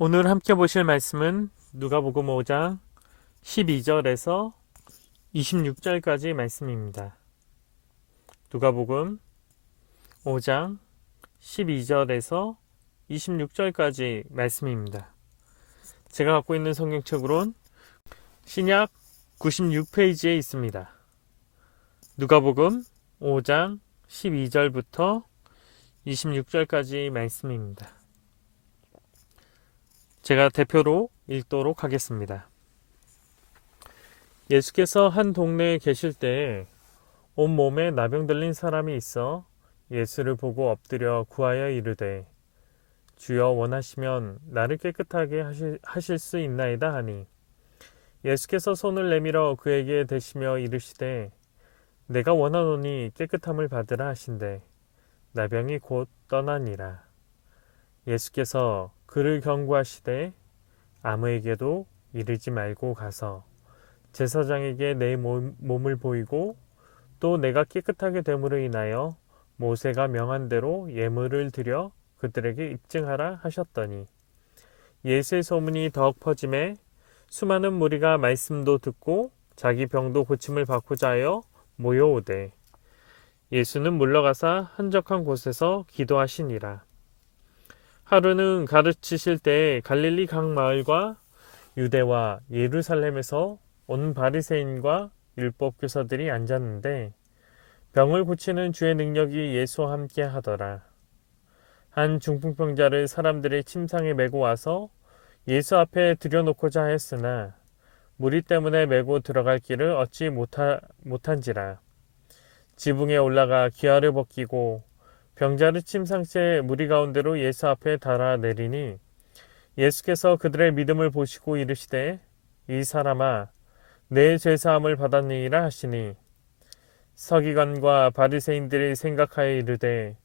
오늘 함께 보실 말씀은 누가복음 5장 12절에서 26절까지 말씀입니다. 누가복음 5장 12절에서 26절까지 말씀입니다. 제가 갖고 있는 성경책으론 신약 96페이지에 있습니다. 누가복음 5장 12절부터 26절까지 말씀입니다. 제가 대표로 읽도록 하겠습니다. 예수께서 한 동네에 계실 때에 온몸에 나병 들린 사람이 있어 예수를 보고 엎드려 구하여 이르되 주여 원하시면 나를 깨끗하게 하실 수 있나이다 하니 예수께서 손을 내밀어 그에게 대시며 이르시되 내가 원하노니 깨끗함을 받으라 하신대 나병이 곧 떠나니라. 예수께서 그를 경고하시되 아무에게도 이르지 말고 가서 제사장에게 내 몸을 보이고 또 내가 깨끗하게 됨으로 인하여 모세가 명한 대로 예물을 드려 그들에게 입증하라 하셨더니 예수의 소문이 더욱 퍼짐에 수많은 무리가 말씀도 듣고 자기 병도 고침을 받고자 하여 모여오되 예수는 물러가사 한적한 곳에서 기도하시니라. 하루는 가르치실 때 갈릴리 각 마을과 유대와 예루살렘에서 온 바리새인과 율법 교사들이 앉았는데 병을 고치는 주의 능력이 예수와 함께 하더라. 한 중풍병자를 사람들의 침상에 메고 와서 예수 앞에 들여놓고자 하였으나 무리 때문에 메고 들어갈 길을 얻지 못한지라. 지붕에 올라가 기아를 벗기고 병자를 침상째 무리 가운데로 예수 앞에 달아 내리니 예수께서 그들의 믿음을 보시고 이르시되 이 사람아 내 죄사함을 받았느니라 하시니 서기관과 바리새인들이 생각하여 이르되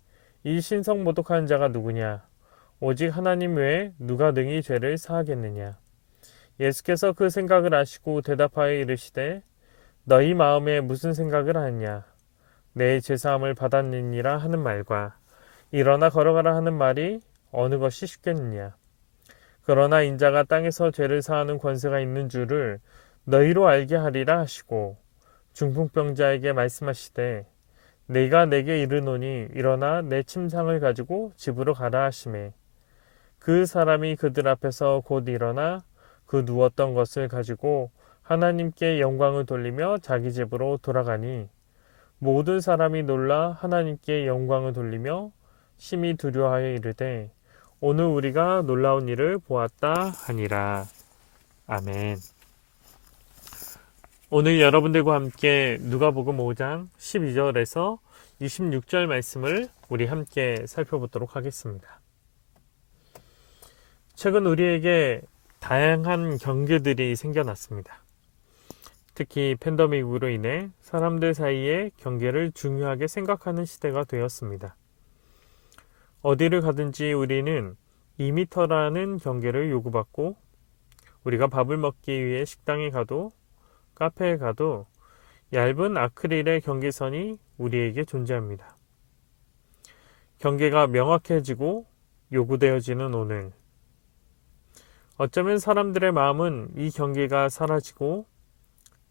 이 신성모독한 자가 누구냐 오직 하나님 외에 누가 능히 죄를 사하겠느냐. 예수께서 그 생각을 아시고 대답하여 이르시되 너희 마음에 무슨 생각을 하느냐 내 죄사함을 받았느니라 하는 말과 일어나 걸어가라 하는 말이 어느 것이 쉽겠느냐. 그러나 인자가 땅에서 죄를 사하는 권세가 있는 줄을 너희로 알게 하리라 하시고 중풍병자에게 말씀하시되 네가 내게 이르노니 일어나 내 침상을 가지고 집으로 가라 하시매 그 사람이 그들 앞에서 곧 일어나 그 누웠던 것을 가지고 하나님께 영광을 돌리며 자기 집으로 돌아가니 모든 사람이 놀라 하나님께 영광을 돌리며 심히 두려워하여 이르되 오늘 우리가 놀라운 일을 보았다 하니라. 아멘. 오늘 여러분들과 함께 누가복음 5장 12절에서 26절 말씀을 우리 함께 살펴보도록 하겠습니다. 최근 우리에게 다양한 경계들이 생겨났습니다. 특히 팬데믹으로 인해 사람들 사이에 경계를 중요하게 생각하는 시대가 되었습니다. 어디를 가든지 우리는 2m라는 경계를 요구받고 우리가 밥을 먹기 위해 식당에 가도 카페에 가도 얇은 아크릴의 경계선이 우리에게 존재합니다. 경계가 명확해지고 요구되어지는 오늘 어쩌면 사람들의 마음은 이 경계가 사라지고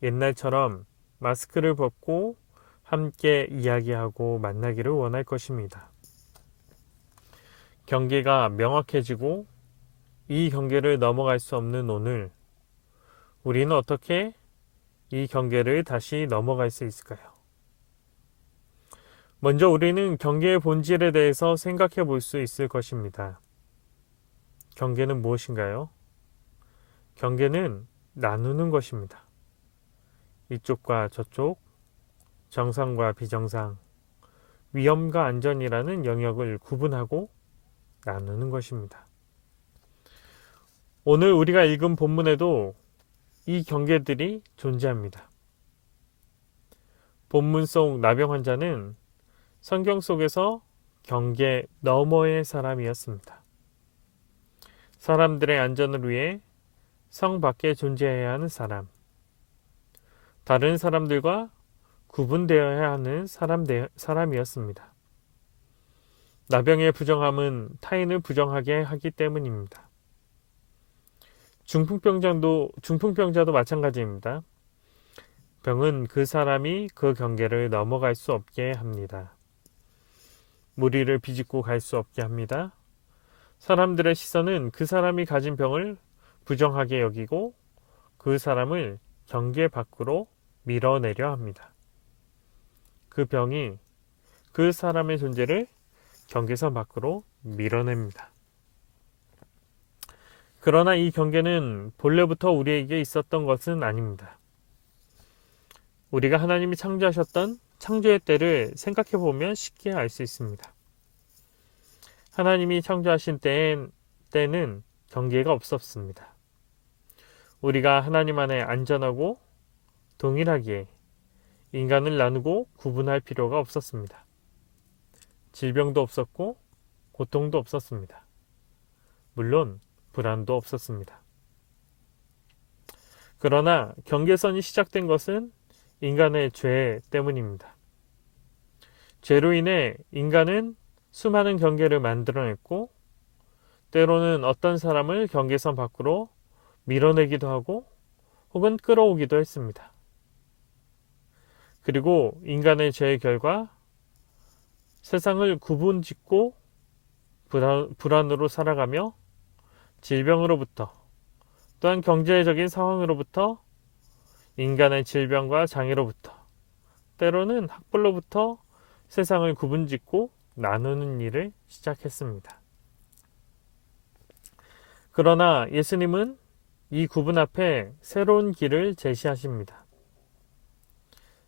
옛날처럼 마스크를 벗고 함께 이야기하고 만나기를 원할 것입니다. 경계가 명확해지고 이 경계를 넘어갈 수 없는 오늘 우리는 어떻게 이 경계를 다시 넘어갈 수 있을까요? 먼저 우리는 경계의 본질에 대해서 생각해 볼 수 있을 것입니다. 경계는 무엇인가요? 경계는 나누는 것입니다. 이쪽과 저쪽, 정상과 비정상, 위험과 안전이라는 영역을 구분하고 나누는 것입니다. 오늘 우리가 읽은 본문에도 이 경계들이 존재합니다. 본문 속 나병 환자는 성경 속에서 경계 너머의 사람이었습니다. 사람들의 안전을 위해 성 밖에 존재해야 하는 사람, 다른 사람들과 구분되어야 하는 사람이었습니다. 나병의 부정함은 타인을 부정하게 하기 때문입니다. 중풍병자도 마찬가지입니다. 병은 그 사람이 그 경계를 넘어갈 수 없게 합니다. 무리를 비집고 갈 수 없게 합니다. 사람들의 시선은 그 사람이 가진 병을 부정하게 여기고 그 사람을 경계 밖으로 밀어내려 합니다. 그 병이 그 사람의 존재를 경계선 밖으로 밀어냅니다. 그러나 이 경계는 본래부터 우리에게 있었던 것은 아닙니다. 우리가 하나님이 창조하셨던 창조의 때를 생각해 보면 쉽게 알 수 있습니다. 하나님이 창조하신 때는 경계가 없었습니다. 우리가 하나님 안에 안전하고 동일하기에 인간을 나누고 구분할 필요가 없었습니다. 질병도 없었고 고통도 없었습니다. 물론 불안도 없었습니다. 그러나 경계선이 시작된 것은 인간의 죄 때문입니다. 죄로 인해 인간은 수많은 경계를 만들어냈고 때로는 어떤 사람을 경계선 밖으로 밀어내기도 하고 혹은 끌어오기도 했습니다. 그리고 인간의 죄의 결과 세상을 구분짓고 불안으로 살아가며 질병으로부터 또한 경제적인 상황으로부터 인간의 질병과 장애로부터 때로는 학벌로부터 세상을 구분짓고 나누는 일을 시작했습니다. 그러나 예수님은 이 구분 앞에 새로운 길을 제시하십니다.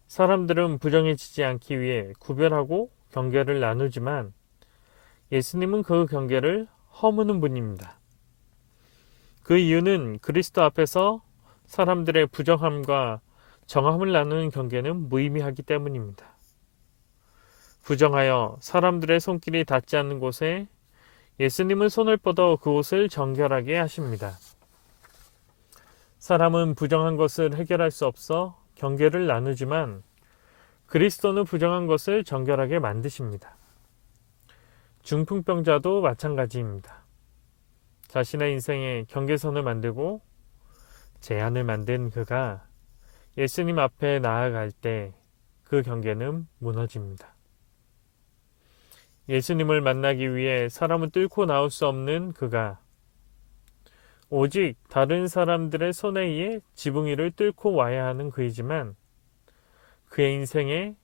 사람들은 부정해지지 않기 위해 구별하고 경계를 나누지만 예수님은 그 경계를 허무는 분입니다. 그 이유는 그리스도 앞에서 사람들의 부정함과 정함을 나누는 경계는 무의미하기 때문입니다. 부정하여 사람들의 손길이 닿지 않는 곳에 예수님은 손을 뻗어 그곳을 정결하게 하십니다. 사람은 부정한 것을 해결할 수 없어 경계를 나누지만 그리스도는 부정한 것을 정결하게 만드십니다. 중풍병자도 마찬가지입니다. 자신의 인생에 경계선을 만들고 제한을 만든 그가 예수님 앞에 나아갈 때 그 경계는 무너집니다. 예수님을 만나기 위해 사람은 뚫고 나올 수 없는 그가 오직 다른 사람들의 손에 의해 지붕 위를 뚫고 와야 하는 그이지만 그의 인생에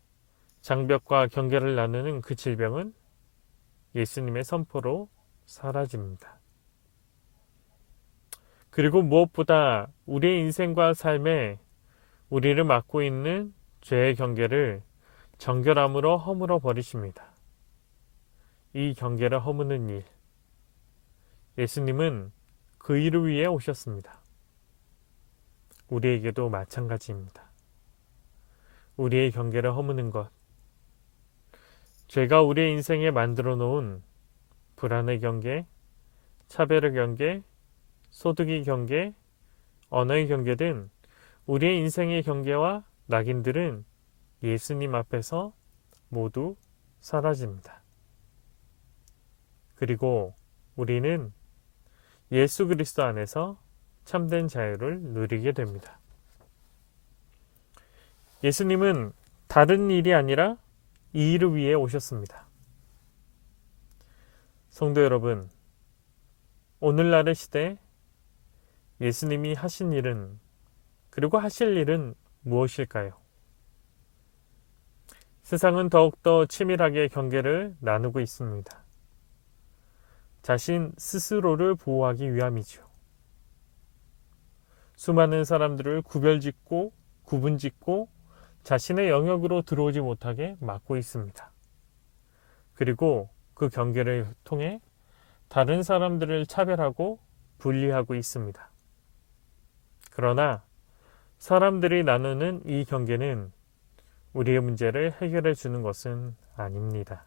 장벽과 경계를 나누는 그 질병은 예수님의 선포로 사라집니다. 그리고 무엇보다 우리의 인생과 삶에 우리를 막고 있는 죄의 경계를 정결함으로 허물어 버리십니다. 이 경계를 허무는 일, 예수님은 그 일을 위해 오셨습니다. 우리에게도 마찬가지입니다. 우리의 경계를 허무는 것, 죄가 우리의 인생에 만들어 놓은 불안의 경계, 차별의 경계, 소득의 경계, 언어의 경계 등 우리의 인생의 경계와 낙인들은 예수님 앞에서 모두 사라집니다. 그리고 우리는 예수 그리스도 안에서 참된 자유를 누리게 됩니다. 예수님은 다른 일이 아니라 이 일을 위해 오셨습니다. 성도 여러분, 오늘날의 시대에 예수님이 하신 일은 그리고 하실 일은 무엇일까요? 세상은 더욱더 치밀하게 경계를 나누고 있습니다. 자신 스스로를 보호하기 위함이죠. 수많은 사람들을 구별짓고 구분짓고 자신의 영역으로 들어오지 못하게 막고 있습니다. 그리고 그 경계를 통해 다른 사람들을 차별하고 분리하고 있습니다. 그러나 사람들이 나누는 이 경계는 우리의 문제를 해결해 주는 것은 아닙니다.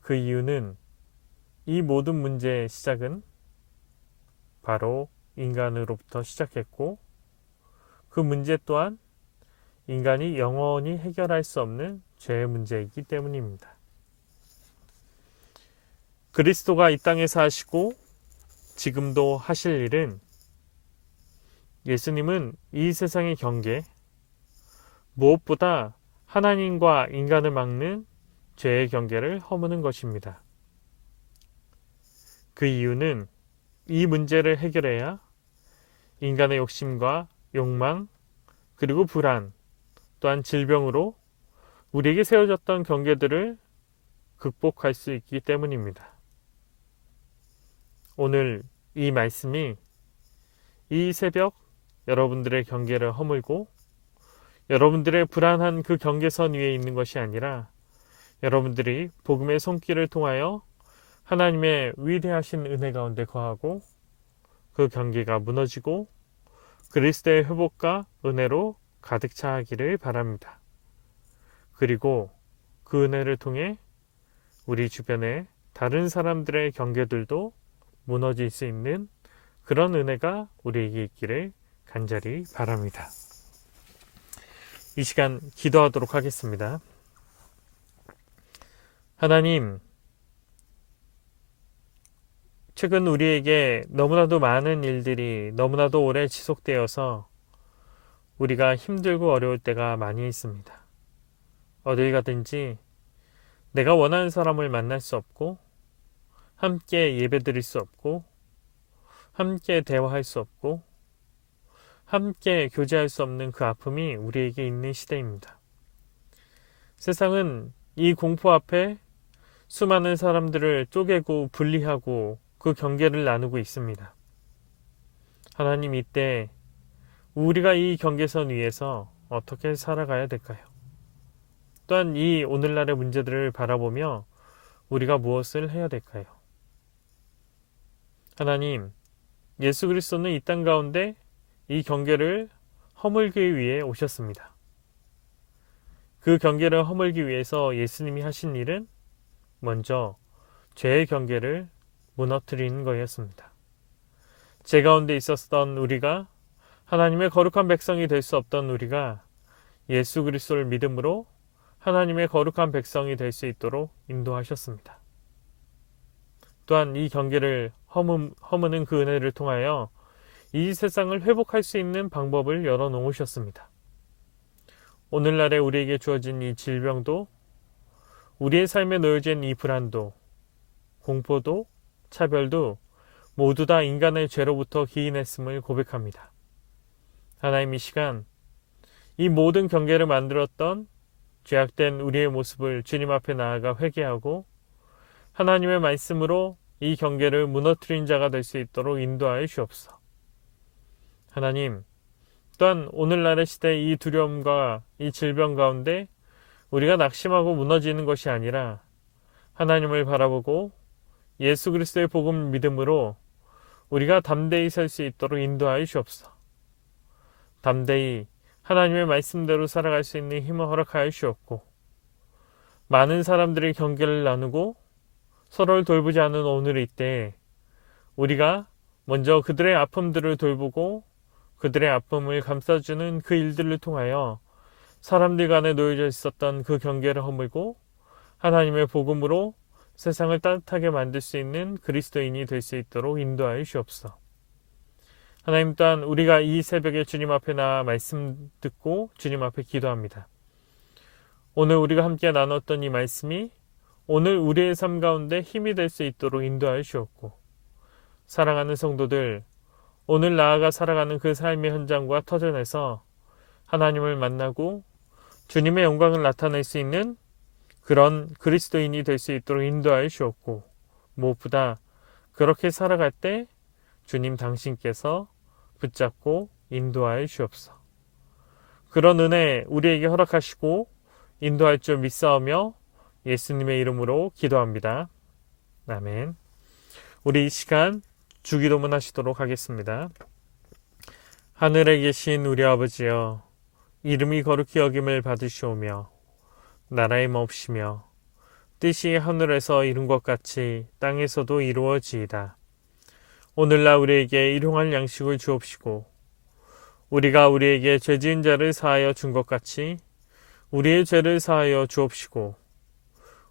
그 이유는 이 모든 문제의 시작은 바로 인간으로부터 시작했고 그 문제 또한 인간이 영원히 해결할 수 없는 죄의 문제이기 때문입니다. 그리스도가 이 땅에 사시고 지금도 하실 일은 예수님은 이 세상의 경계, 무엇보다 하나님과 인간을 막는 죄의 경계를 허무는 것입니다. 그 이유는 이 문제를 해결해야 인간의 욕심과 욕망, 그리고 불안, 또한 질병으로 우리에게 세워졌던 경계들을 극복할 수 있기 때문입니다. 오늘 이 말씀이 이 새벽 여러분들의 경계를 허물고 여러분들의 불안한 그 경계선 위에 있는 것이 아니라 여러분들이 복음의 손길을 통하여 하나님의 위대하신 은혜 가운데 거하고 그 경계가 무너지고 그리스도의 회복과 은혜로 가득 차기를 바랍니다. 그리고 그 은혜를 통해 우리 주변의 다른 사람들의 경계들도 무너질 수 있는 그런 은혜가 우리에게 있기를 간절히 바랍니다. 이 시간 기도하도록 하겠습니다. 하나님, 최근 우리에게 너무나도 많은 일들이 너무나도 오래 지속되어서 우리가 힘들고 어려울 때가 많이 있습니다. 어딜 가든지 내가 원하는 사람을 만날 수 없고 함께 예배드릴 수 없고 함께 대화할 수 없고 함께 교제할 수 없는 그 아픔이 우리에게 있는 시대입니다. 세상은 이 공포 앞에 수많은 사람들을 쪼개고 분리하고 그 경계를 나누고 있습니다. 하나님, 이때 우리가 이 경계선 위에서 어떻게 살아가야 될까요? 또한 이 오늘날의 문제들을 바라보며 우리가 무엇을 해야 될까요? 하나님, 예수 그리스도는 이 땅 가운데 이 경계를 허물기 위해 오셨습니다. 그 경계를 허물기 위해서 예수님이 하신 일은 먼저 죄의 경계를 무너뜨리는 거였습니다. 죄 가운데 있었던 우리가, 하나님의 거룩한 백성이 될 수 없던 우리가 예수 그리스도를 믿음으로 하나님의 거룩한 백성이 될 수 있도록 인도하셨습니다. 또한 이 경계를 허무는 그 은혜를 통하여 이 세상을 회복할 수 있는 방법을 열어놓으셨습니다. 오늘날에 우리에게 주어진 이 질병도, 우리의 삶에 놓여진 이 불안도, 공포도, 차별도 모두 다 인간의 죄로부터 기인했음을 고백합니다. 하나님, 이 시간 이 모든 경계를 만들었던 죄악된 우리의 모습을 주님 앞에 나아가 회개하고 하나님의 말씀으로 이 경계를 무너뜨린 자가 될 수 있도록 인도하여 주옵소서. 하나님, 또한 오늘날의 시대 이 두려움과 이 질병 가운데 우리가 낙심하고 무너지는 것이 아니라 하나님을 바라보고 예수 그리스도의 복음 믿음으로 우리가 담대히 설 수 있도록 인도하여 주옵소서. 담대히 하나님의 말씀대로 살아갈 수 있는 힘을 허락하여 주옵고, 많은 사람들의 경계를 나누고 서로를 돌보지 않은 오늘 이때 우리가 먼저 그들의 아픔들을 돌보고 그들의 아픔을 감싸주는 그 일들을 통하여 사람들 간에 놓여져 있었던 그 경계를 허물고 하나님의 복음으로 세상을 따뜻하게 만들 수 있는 그리스도인이 될 수 있도록 인도하여 주옵소서. 하나님, 또한 우리가 이 새벽에 주님 앞에 나아 말씀 듣고 주님 앞에 기도합니다. 오늘 우리가 함께 나눴던 이 말씀이 오늘 우리의 삶 가운데 힘이 될 수 있도록 인도하여 주옵고, 사랑하는 성도들, 오늘 나아가 살아가는 그 삶의 현장과 터전에서 하나님을 만나고 주님의 영광을 나타낼 수 있는 그런 그리스도인이 될 수 있도록 인도하여 주옵고, 무엇보다 그렇게 살아갈 때 주님 당신께서 붙잡고 인도하여 주옵소서. 그런 은혜 우리에게 허락하시고 인도할 줄 믿사오며 예수님의 이름으로 기도합니다. 아멘. 우리 이 시간 주기도문 하시도록 하겠습니다. 하늘에 계신 우리 아버지여, 이름이 거룩히 여김을 받으시오며 나라의 몹시며 뜻이 하늘에서 이룬 것 같이 땅에서도 이루어지이다. 오늘날 우리에게 일용할 양식을 주옵시고, 우리가 우리에게 죄지은 자를 사하여 준 것 같이 우리의 죄를 사하여 주옵시고,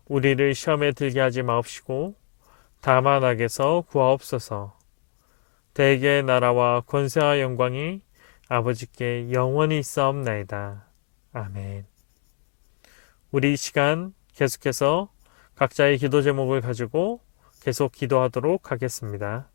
우리를 시험에 들게 하지 마옵시고 다만 악에서 구하옵소서. 대개의 나라와 권세와 영광이 아버지께 영원히 있사옵나이다. 아멘. 우리 이 시간 계속해서 각자의 기도 제목을 가지고 계속 기도하도록 하겠습니다.